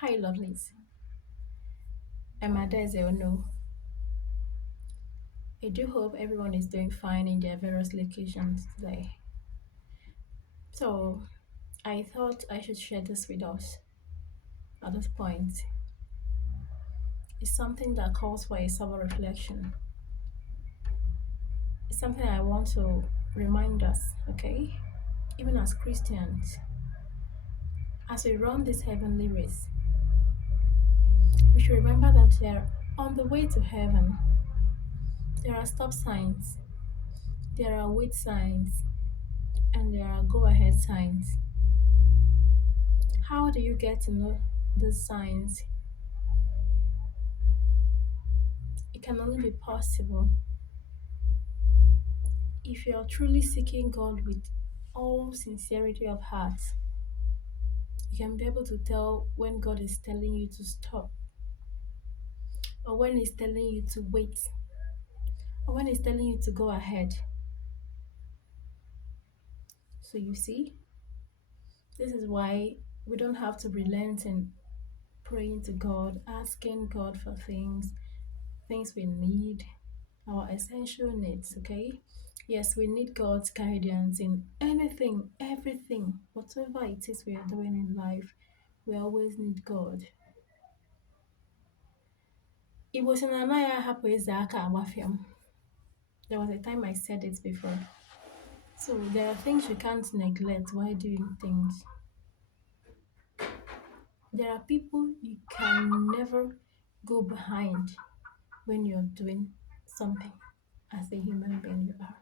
Hi, lovelies. I'm Adeze Ono. I do hope everyone is doing fine in their various locations today. So, I thought I should share this with us at this point. It's something that calls for a sober reflection. It's something I want to remind us, okay? Even as Christians, as we run this heavenly race, we should remember that we are on the way to heaven. There are stop signs, there are wait signs, and there are go ahead signs. How do you get to know these signs? It can only be possible if you are truly seeking God with all sincerity of heart. You can be able to tell when God is telling you to stop, or when He's telling you to wait, or when He's telling you to go ahead. So you see, this is why we don't have to relent in praying to God, asking God for things we need, our essential needs, okay? Yes, we need God's guidance in anything, everything, whatever it is we are doing in life. We always need God. Igbo sị na anaghị ahapụ eze aka agbafia m. There was a time I said it before. So there are things you can't neglect while doing things. There are people you can never go behind when you're doing something as a human being you are.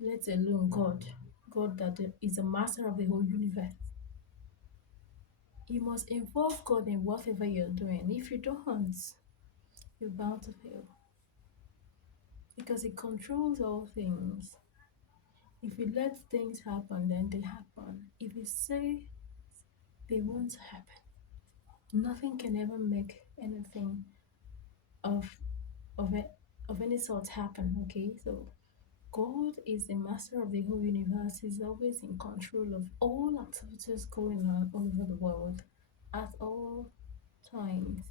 Let alone God. God that is the master of the whole universe. You must involve God in whatever you're doing. If you don't, you're bound to fail. Because He controls all things. If you let things happen, then they happen. If you say they won't happen, nothing can ever make anything of of it of any sort happen. Okay, so God is the master of the whole universe. He's always in control of all activities going on all over the world at all times.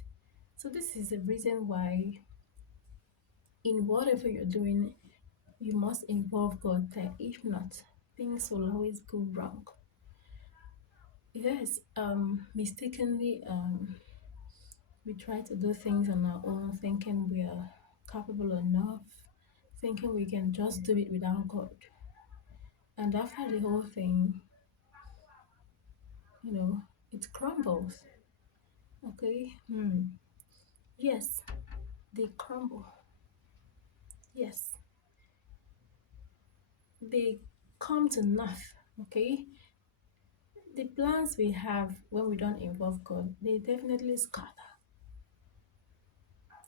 So this is the reason why in whatever you're doing, you must involve God there. If not, things will always go wrong. Yes, mistakenly, we try to do things on our own, thinking we are capable enough, thinking we can just do it without God. And after the whole thing, you know, it crumbles. Okay? Yes, they crumble. Yes, they come to nothing. Okay? The plans we have when we don't involve God, they definitely scatter.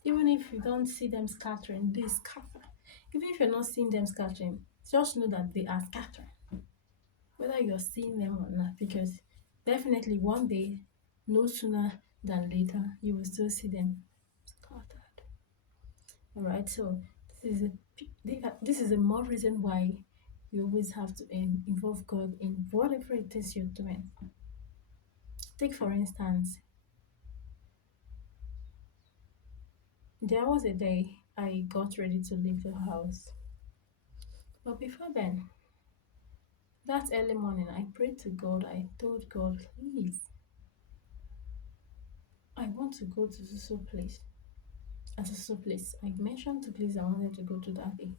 Even if you don't see them scattering, they scatter. Even if you're not seeing them scattering, just know that they are scattering, whether you're seeing them or not, because definitely one day, no sooner than later, you will still see them scattered. All right, so this is a more reason why you always have to involve God in whatever it is you're doing. Take for instance, there was a day I got ready to leave the house, but before then, that early morning, I prayed to God. I told God, please, I want to go to so place. At so place, I mentioned to place I wanted to go to that day.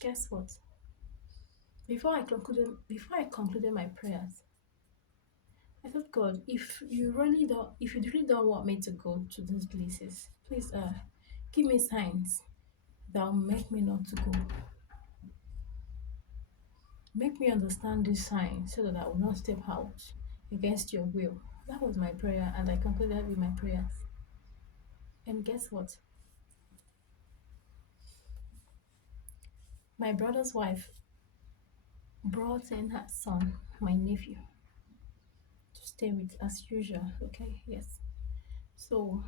Guess what? Before I concluded my prayers, I thought, God, if you really don't want me to go to those places, please, give me signs that will make me not to go. Make me understand this sign so that I will not step out against your will. That was my prayer, and I concluded with my prayers. And guess what? My brother's wife brought in her son, my nephew, to stay with as usual. Okay, yes. So,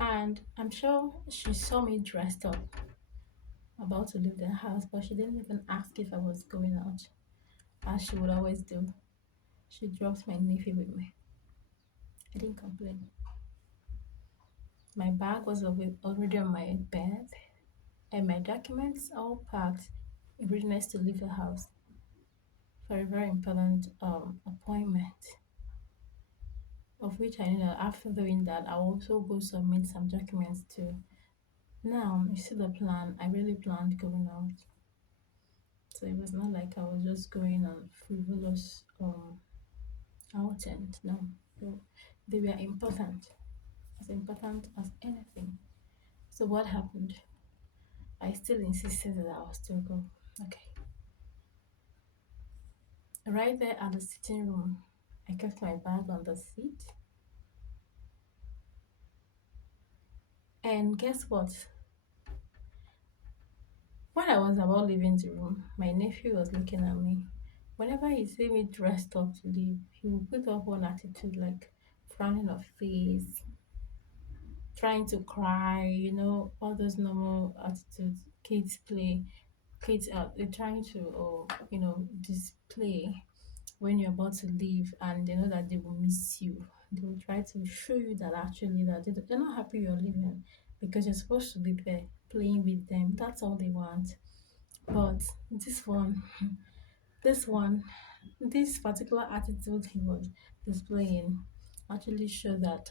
and I'm sure she saw me dressed up, about to leave the house, but she didn't even ask if I was going out, as she would always do. She dropped my nephew with me. I didn't complain. My bag was already on my bed, and my documents all packed in readiness to leave the house for a very important appointment, of which I know that after doing that, I'll also go submit some documents too. Now, you see the plan, I really planned going out. So it was not like I was just going on frivolous outing. No, no, they were important as anything. So what happened? I still insisted that I was still go. Okay. Right there at the sitting room, I kept my bag on the seat. And guess what? When I was about leaving the room, my nephew was looking at me. Whenever he see me dressed up to leave, he would put up one attitude like frowning of face, trying to cry, all those normal attitudes kids play. Kids are they're trying to, display when you're about to leave and they know that they will miss you. They will try to show you that actually that they're not happy you're leaving because you're supposed to be there playing with them. That's all they want. But this one, this one, this particular attitude he was displaying actually showed that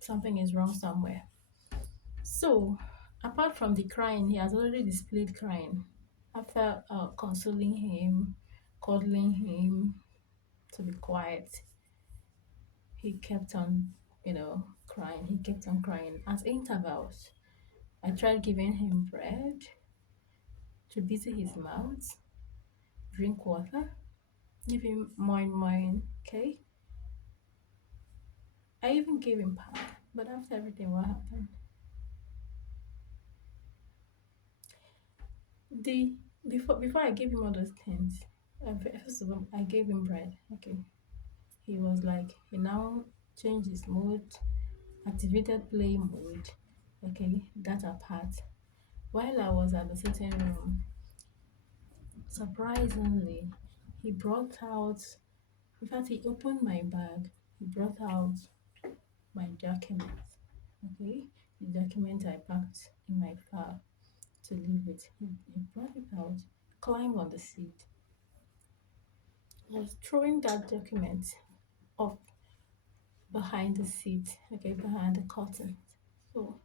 something is wrong somewhere. So, apart from the crying, he has already displayed crying. After consoling him, cuddling him to be quiet, he kept on, crying. He kept on crying. At intervals, I tried giving him bread to busy his mouth, drink water, give him moin, okay? I even gave him pap. But after everything, what happened? The before I gave him all those things, first of all, I gave him bread. Okay, he was like he now changed his mood, activated play mode. Okay, that apart. While I was at the sitting room, surprisingly, he brought out. In fact, he opened my bag. He brought out my documents. Okay, the document I packed in my car to leave with. He brought it out, climbed on the seat. I was throwing that document up behind the seat, okay, behind the curtain. So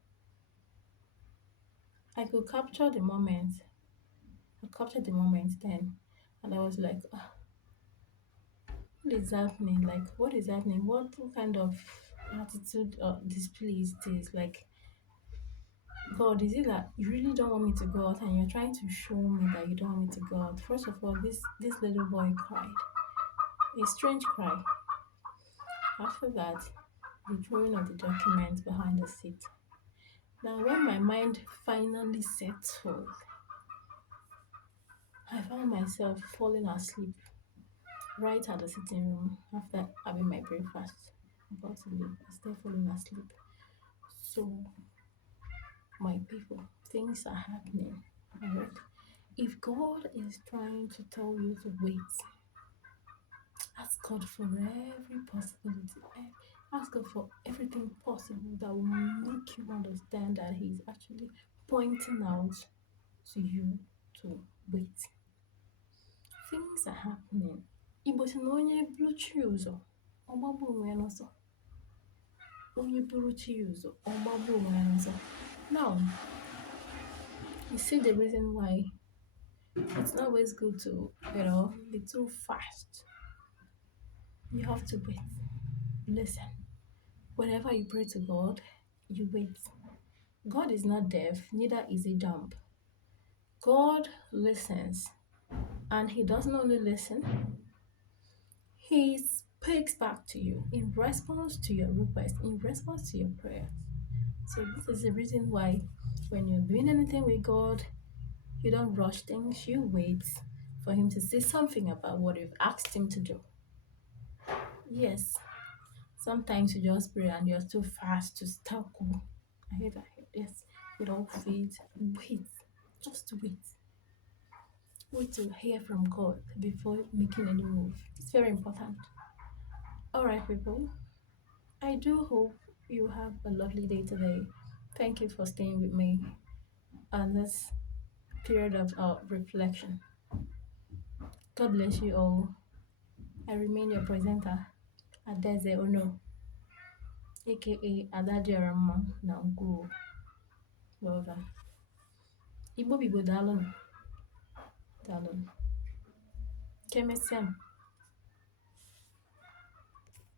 I could capture the moment. I captured the moment then, and I was like, "Ah, what is happening? Like, what is happening? What kind of attitude or display is this? Like, God, is it that you really don't want me to go out and you're trying to show me that you don't want me to go out? First of all, this little boy cried, a strange cry. After that, the throwing of the document behind the seat. Now, when my mind finally settled, I found myself falling asleep right at the sitting room after having my breakfast. About to leave, I still falling asleep. So, my people, things are happening. Alright. If God is trying to tell you to wait, ask God for every possibility. Ask God for everything possible that will make you understand that He's actually pointing out to you to wait. Things are happening. Igbo si na onye buru chi ya ụzọ, ọ gbagbuo onwe ya n'ọsọ. Onye buru chi ya ụzọ, ọ gbagbuo onwe ya n'ọsọ. Now, you see the reason why it's not always good to, be too fast. You have to wait. Listen. Whenever you pray to God, you wait. God is not deaf, neither is He dumb. God listens, and He doesn't only listen, He speaks back to you in response to your request, in response to your prayers. So this is the reason why when you're doing anything with God, you don't rush things, you wait for Him to say something about what you've asked Him to do. Yes, sometimes you just pray and you're too fast to start. I hate that. Yes, with all faith, wait, just wait. Wait to hear from God before making any move. It's very important. All right, people. I do hope you have a lovely day today. Thank you for staying with me on this period of reflection. God bless you all. I remain your presenter, Adeze Ono, aka Adadirama Nangu. Well done. Igbo Bibo Dalun. Dalun. Kemesiam.